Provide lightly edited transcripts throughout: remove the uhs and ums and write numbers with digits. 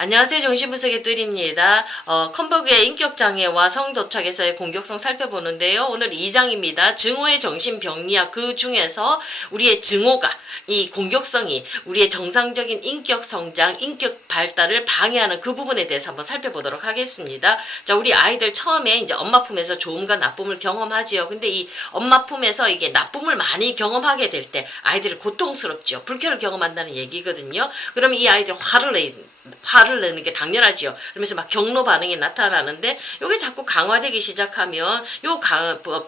안녕하세요. 정신분석의 뜰입니다. 컴버그의 인격장애와 성도착에서의 공격성 살펴보는데요. 오늘 2장입니다. 증오의 정신병리학, 그 중에서 우리의 증오가, 이 공격성이 우리의 정상적인 인격 성장, 인격 발달을 방해하는 그 부분에 대해서 한번 살펴보도록 하겠습니다. 자, 우리 아이들 처음에 이제 엄마 품에서 좋음과 나쁨을 경험하지요. 근데 이 엄마 품에서 이게 나쁨을 많이 경험하게 될 때 아이들이 고통스럽죠. 불쾌를 경험한다는 얘기거든요. 그러면 이 아이들 화를 내는 게 당연하지요. 그러면서 막 경로 반응이 나타나는데 이게 자꾸 강화되기 시작하면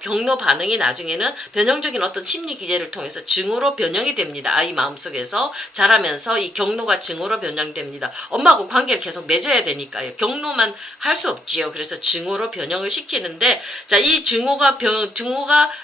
경로 반응이 나중에는 변형적인 어떤 심리 기제를 통해서 증오로 변형이 됩니다. 아이 마음속에서 자라면서 이 경로가 증오로 변형됩니다. 엄마하고 관계를 계속 맺어야 되니까요. 경로만 할 수 없지요. 그래서 증오로 변형을 시키는데, 자, 이 증오가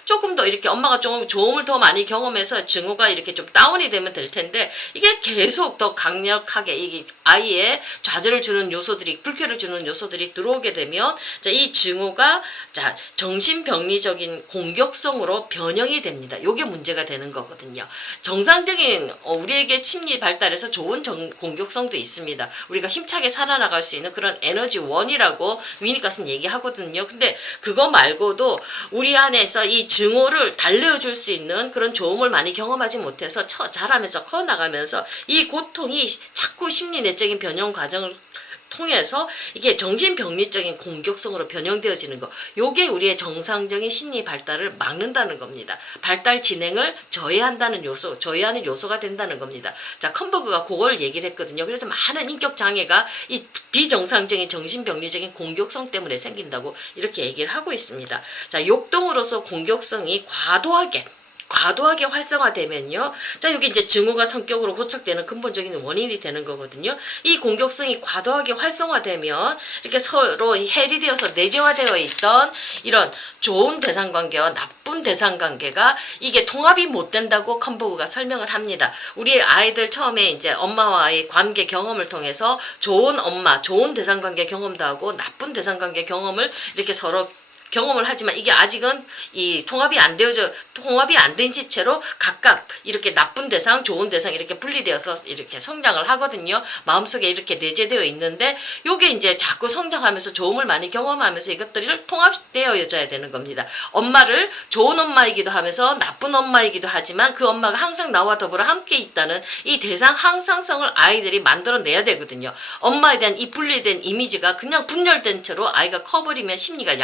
조금 더 이렇게 엄마가 좀 좋음을 더 많이 경험해서 증오가 이렇게 좀 다운이 되면 될 텐데, 이게 계속 더 강력하게 이게 아이의 좌절을 주는 요소들이, 불쾌를 주는 요소들이 들어오게 되면, 자, 이 증오가, 자, 정신병리적인 공격성으로 변형이 됩니다. 요게 문제가 되는 거거든요. 정상적인 우리에게 심리 발달에서 좋은 공격성도 있습니다. 우리가 힘차게 살아나갈 수 있는 그런 에너지 원이라고 위니까스는 얘기하거든요. 근데 그거 말고도 우리 안에서 이 증오를 달래줄 수 있는 그런 좋음을 많이 경험하지 못해서 자라면서 커나가면서 이 고통이 자꾸 심리 내적인 변형 과정을 통해서 이게 정신병리적인 공격성으로 변형되어지는 거, 요게 우리의 정상적인 심리 발달을 막는다는 겁니다. 발달 진행을 저해하는 요소가 된다는 겁니다. 자, 컴버그가 그걸 얘기를 했거든요. 그래서 많은 인격 장애가 이 비정상적인 정신병리적인 공격성 때문에 생긴다고 이렇게 얘기를 하고 있습니다. 자, 욕동으로서 공격성이 과도하게 활성화되면요. 자, 여기 이제 증오가 성격으로 고착되는 근본적인 원인이 되는 거거든요. 이 공격성이 과도하게 활성화되면 이렇게 서로 해리되어서 내재화되어 있던 이런 좋은 대상관계와 나쁜 대상관계가 이게 통합이 못 된다고 컴버그가 설명을 합니다. 우리 아이들 처음에 이제 엄마와의 관계 경험을 통해서 좋은 엄마, 좋은 대상관계 경험도 하고 나쁜 대상관계 경험을 이렇게 서로 경험을 하지만 이게 아직은 이 통합이 안 된 지체로 각각 이렇게 나쁜 대상, 좋은 대상 이렇게 분리되어서 이렇게 성장을 하거든요. 마음속에 이렇게 내재되어 있는데 요게 이제 자꾸 성장하면서 좋음을 많이 경험하면서 이것들이 통합되어져야 되는 겁니다. 엄마를 좋은 엄마이기도 하면서 나쁜 엄마이기도 하지만 그 엄마가 항상 나와 더불어 함께 있다는 이 대상 항상성을 아이들이 만들어내야 되거든요. 엄마에 대한 이 분리된 이미지가 그냥 분열된 채로 아이가 커버리면 심리가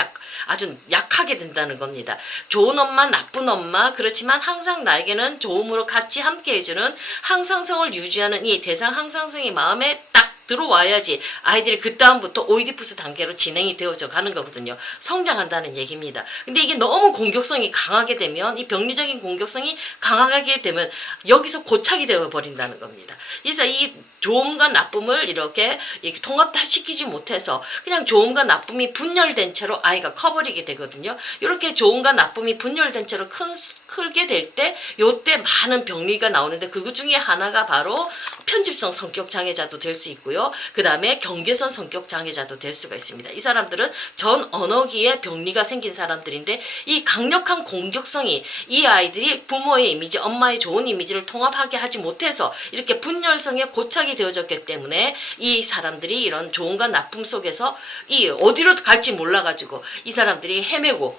아주 약하게 된다는 겁니다. 좋은 엄마, 나쁜 엄마, 그렇지만 항상 나에게는 좋음으로 같이 함께 해주는 항상성을 유지하는 이 대상 항상성이 마음에 딱 들어와야지 아이들이 그 다음부터 오이디푸스 단계로 진행이 되어져 가는 거거든요. 성장한다는 얘기입니다. 근데 이게 너무 공격성이 강하게 되면, 이 병리적인 공격성이 강하게 되면 여기서 고착이 되어 버린다는 겁니다. 그래서 이 좋음과 나쁨을 이렇게 통합시키지 못해서 그냥 좋음과 나쁨이 분열된 채로 아이가 커버리게 되거든요. 이렇게 좋음과 나쁨이 분열된 채로 크게 될 때, 요때 많은 병리가 나오는데 그 중에 하나가 바로 편집성 성격 장애자도 될 수 있고요. 그 다음에 경계선 성격 장애자도 될 수가 있습니다. 이 사람들은 전 언어기에 병리가 생긴 사람들인데, 이 강력한 공격성이 이 아이들이 부모의 이미지, 엄마의 좋은 이미지를 통합하게 하지 못해서 이렇게 분열성에 고착이 되어졌기 때문에 이 사람들이 이런 좋음과 나쁨 속에서 이 어디로 갈지 몰라가지고 이 사람들이 헤매고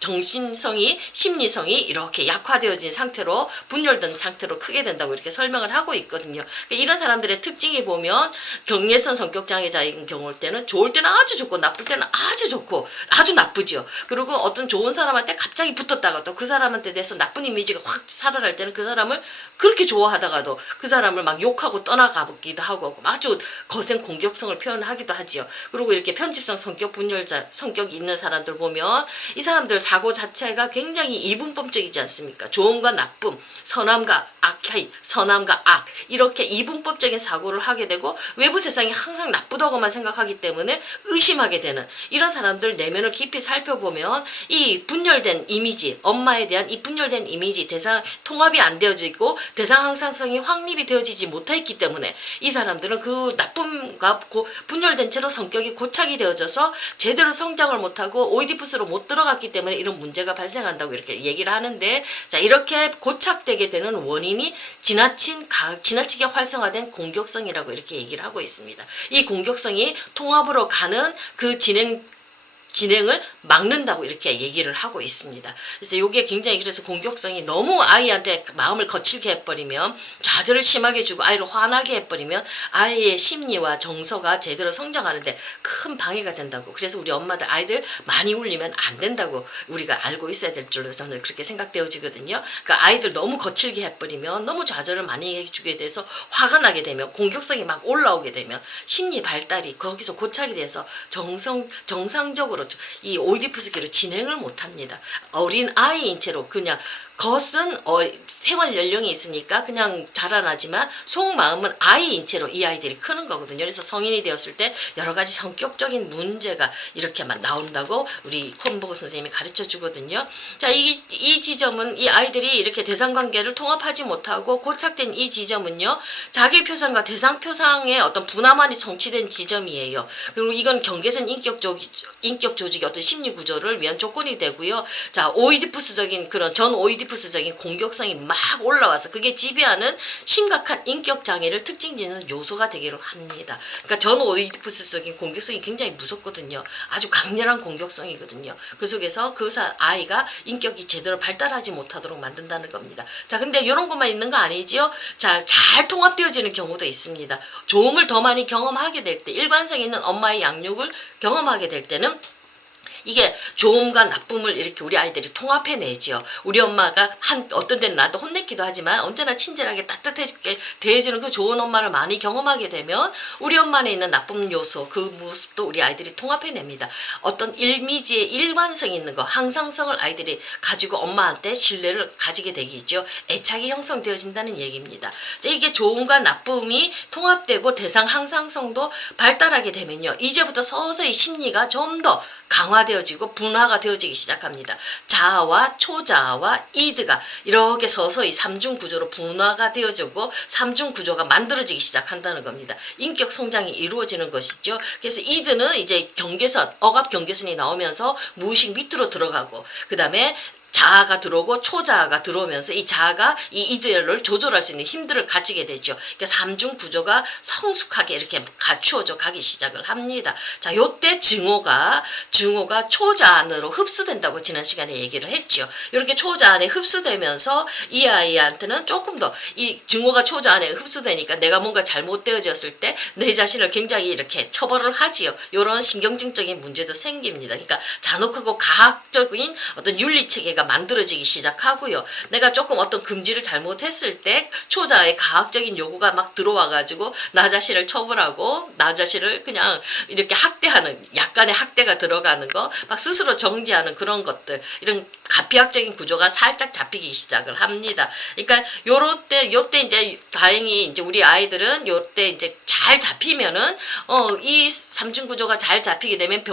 정신성이, 심리성이 이렇게 약화되어진 상태로, 분열된 상태로 크게 된다고 이렇게 설명을 하고 있거든요. 이런 사람들의 특징이 보면 경계선 성격 장애자인 경우일 때는 좋을 때는 아주 좋고 나쁠 때는 아주 좋고 아주 나쁘죠. 그리고 어떤 좋은 사람한테 갑자기 붙었다가 또 그 사람한테 대해서 나쁜 이미지가 확 살아날 때는 그 사람을 그렇게 좋아하다가도 그 사람을 막 욕하고 떠나가기도 하고 아주 거센 공격성을 표현하기도 하지요. 그리고 이렇게 편집성 성격 분열자 성격이 있는 사람들 보면 이 사람들 사고 자체가 굉장히 이분법적이지 않습니까? 좋음과 나쁨, 선함과 악, 이렇게 이분법적인 사고를 하게 되고 외부 세상이 항상 나쁘다고만 생각하기 때문에 의심하게 되는 이런 사람들 내면을 깊이 살펴보면 이 분열된 이미지, 엄마에 대한 이 분열된 이미지, 대상 통합이 안 되어지고 대상 항상성이 확립이 되어지지 못했기 때문에 이 사람들은 그 나쁨과 분열된 채로 성격이 고착이 되어져서 제대로 성장을 못하고 오이디푸스로 못 들어갔기 때문에 이런 문제가 발생한다고 이렇게 얘기를 하는데, 자, 이렇게 고착되게 되는 원인은 이미 지나치게 활성화된 공격성이라고 이렇게 얘기를 하고 있습니다. 이 공격성이 통합으로 가는 그 진행을 막는다고 이렇게 얘기를 하고 있습니다. 그래서 이게 굉장히 그래서 공격성이 너무 아이한테 마음을 거칠게 해버리면 좌절을 심하게 주고 아이를 화나게 해버리면 아이의 심리와 정서가 제대로 성장하는데 큰 방해가 된다고. 그래서 우리 엄마들 아이들 많이 울리면 안 된다고 우리가 알고 있어야 될 줄로 저는 그렇게 생각되어지거든요. 그러니까 아이들 너무 거칠게 해버리면 너무 좌절을 많이 해주게 돼서 화가 나게 되면 공격성이 막 올라오게 되면 심리 발달이 거기서 고착이 돼서 정상적으로 이 오이디푸스기로 진행을 못합니다. 어린 아이인 채로 그냥 겉은 생활 연령이 있으니까 그냥 자라나지만 속마음은 아이인 채로 이 아이들이 크는 거거든요. 그래서 성인이 되었을 때 여러 가지 성격적인 문제가 이렇게만 나온다고 우리 콤보그 선생님이 가르쳐 주거든요. 자, 이 지점은 이 아이들이 이렇게 대상관계를 통합하지 못하고 고착된 이 지점은요, 자기 표상과 대상 표상의 어떤 분화만이 성취된 지점이에요. 그리고 이건 경계선 인격 조직의 어떤 심리 구조를 위한 조건이 되고요. 자, 오이디푸스적인 그런 전 오이디푸스적인 공격성이 막 올라와서 그게 지배하는 심각한 인격 장애를 특징짓는 요소가 되기로 합니다. 그러니까 전 오이디푸스적인 공격성이 굉장히 무섭거든요. 아주 강렬한 공격성이거든요. 그 속에서 그 아이가 인격이 제대로 발달하지 못하도록 만든다는 겁니다. 자, 근데 이런 것만 있는 거 아니지요? 자, 잘 통합되어지는 경우도 있습니다. 좋음을 더 많이 경험하게 될 때, 일관성 있는 엄마의 양육을 경험하게 될 때는 이게 좋음과 나쁨을 이렇게 우리 아이들이 통합해내죠. 우리 엄마가 어떤 데는 나도 혼냈기도 하지만 언제나 친절하게 따뜻하게 대해주는 그 좋은 엄마를 많이 경험하게 되면 우리 엄마 안에 있는 나쁜 요소, 그 모습도 우리 아이들이 통합해냅니다. 어떤 이미지의 일관성이 있는 거, 항상성을 아이들이 가지고 엄마한테 신뢰를 가지게 되겠죠. 애착이 형성되어진다는 얘기입니다. 자, 이게 좋음과 나쁨이 통합되고 대상 항상성도 발달하게 되면요, 이제부터 서서히 심리가 좀 더 강화되어지고 분화가 되어지기 시작합니다. 자아와 초자아와 이드가 이렇게 서서히 삼중 구조로 분화가 되어지고 삼중 구조가 만들어지기 시작한다는 겁니다. 인격 성장이 이루어지는 것이죠. 그래서 이드는 이제 경계선, 억압 경계선이 나오면서 무의식 밑으로 들어가고, 그 다음에 자아가 들어오고 초자아가 들어오면서 이 자아가 이 이들을 조절할 수 있는 힘들을 가지게 되죠. 그러니까 삼중 구조가 성숙하게 이렇게 갖추어져 가기 시작을 합니다. 자, 요때 증오가 초자 안으로 흡수된다고 지난 시간에 얘기를 했죠. 이렇게 초자 안에 흡수되면서 이 아이한테는 조금 더 이 증오가 초자 안에 흡수되니까 내가 뭔가 잘못되어졌을 때 내 자신을 굉장히 이렇게 처벌을 하지요. 이런 신경증적인 문제도 생깁니다. 그러니까 잔혹하고 가학적인 어떤 윤리 체계가 만들어지기 시작하고요. 내가 조금 어떤 금지를 잘못했을 때 초자의 가학적인 요구가 막 들어와가지고 나 자신을 처벌하고 나 자신을 그냥 이렇게 학대하는, 약간의 학대가 들어가는 거, 막 스스로 정지하는 그런 것들, 이런 가피학적인 구조가 살짝 잡히기 시작을 합니다. 그러니까 요때 이제 다행히 이제 우리 아이들은 요때 이제 잘 잡히면은 이 삼중 구조가 잘 잡히게 되면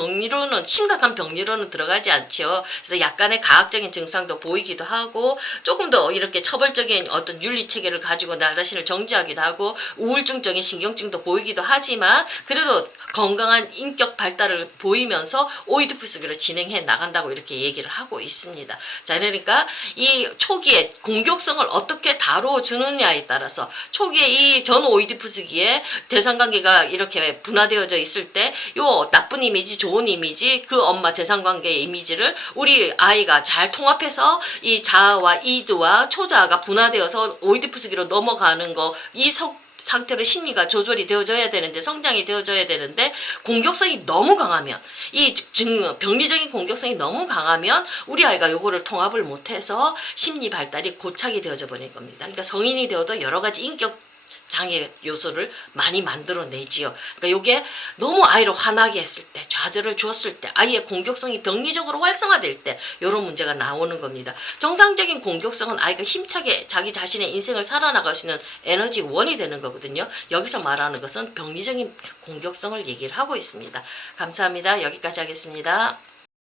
심각한 병리로는 들어가지 않죠. 그래서 약간의 가학적인 증상도 보이기도 하고 조금 더 이렇게 처벌적인 어떤 윤리 체계를 가지고 나 자신을 정지하기도 하고 우울증적인 신경증도 보이기도 하지만 그래도 건강한 인격 발달을 보이면서 오이디푸스기로 진행해 나간다고 이렇게 얘기를 하고 있습니다. 자, 그러니까 이 초기에 공격성을 어떻게 다뤄주느냐에 따라서 초기에 이 전 오이디푸스기에 대상관계가 이렇게 분화되어져 있을 때 요 나쁜 이미지, 좋은 이미지, 그 엄마 대상관계의 이미지를 우리 아이가 잘 통합해서 이 자아와 이드와 초자아가 분화되어서 오이디푸스기로 넘어가는 거, 이 상태로 심리가 조절이 되어져야 되는데, 성장이 되어져야 되는데 공격성이 너무 강하면, 이 병리적인 공격성이 너무 강하면 우리 아이가 요거를 통합을 못해서 심리 발달이 고착이 되어져 버린 겁니다. 그러니까 성인이 되어도 여러 가지 인격 장애 요소를 많이 만들어내지요. 그러니까 요게 너무 아이를 화나게 했을 때, 좌절을 주었을 때, 아이의 공격성이 병리적으로 활성화될 때 요런 문제가 나오는 겁니다. 정상적인 공격성은 아이가 힘차게 자기 자신의 인생을 살아나갈 수 있는 에너지원이 되는 거거든요. 여기서 말하는 것은 병리적인 공격성을 얘기를 하고 있습니다. 감사합니다. 여기까지 하겠습니다.